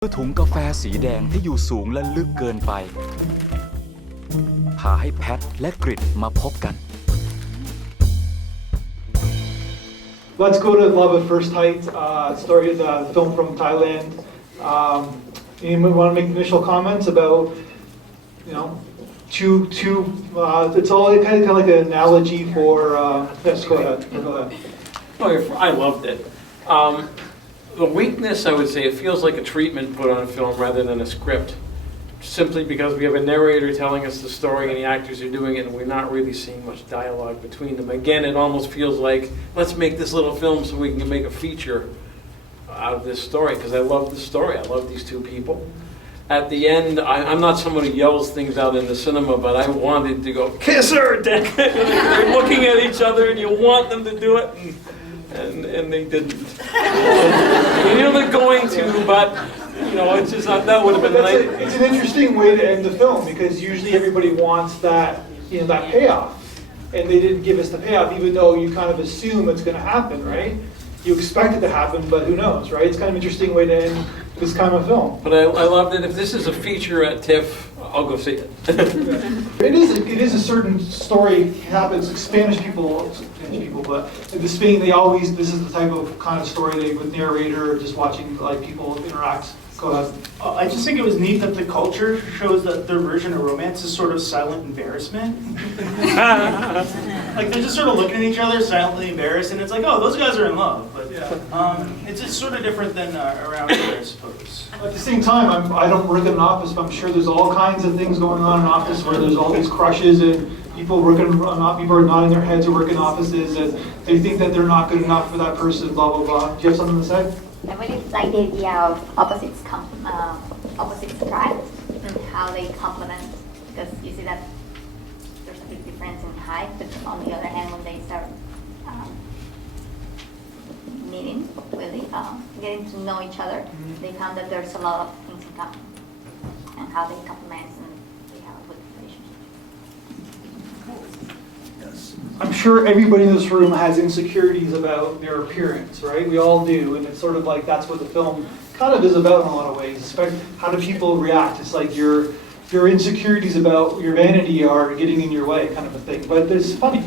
ถุงกาแฟสีแดงที่อยู่สูงและลึกเกินไปพาให้แพทและกริดมาพบกัน Let's go to Love at First Sight. Story is a film from Thailand. Anyone want to make initial comments about, it's all kind of like an analogy for. Yes, go ahead. I loved it. The weakness, I would say, it feels like a treatment put on a film rather than a script. Simply because we have a narrator telling us the story and the actors are doing it and we're not really seeing much dialogue between them. Again, it almost feels like, let's make this little film so we can make a feature out of this story, because I love the story. I love these two people. At the end, I'm not someone who yells things out in the cinema, but I wanted to go, kiss her! They're looking at each other and you want them to do it, and they didn't. They're going to, but it's just that would have been nice. It's an interesting way to end the film, because usually everybody wants that that payoff, and they didn't give us the payoff, even though you kind of assume it's going to happen, right? You expect it to happen, but who knows, right? It's kind of an interesting way to end this kind of film. But I loved it. If this is a feature at TIFF, I'll go see it. It is a certain story happens. Spanish people, but in Spain this is the type of kind of story with narrator, just watching people interact. Go ahead. I just think it was neat that the culture shows that their version of romance is sort of silent embarrassment. They're just sort of looking at each other, silently embarrassed, and it's like, oh, those guys are in love. But it's sort of different than around here, I suppose. At the same time, I don't work in an office, but I'm sure there's all kinds of things going on in an office where there's all these crushes and people are nodding their heads or work in offices and they think that they're not good enough for that person, blah, blah, blah. Do you have something to say? I really like the idea of opposites attract and how they complement, because you see that there's a big difference in height, but on the other hand, when they start meeting, really getting to know each other, they found that there's a lot of things in common and how they complement and they have a good relationship. I'm sure everybody in this room has insecurities about their appearance, right? We all do, and it's sort of like that's what the film kind of is about in a lot of ways. How do people react? It's like your insecurities about your vanity are getting in your way, kind of a thing. But it's funny.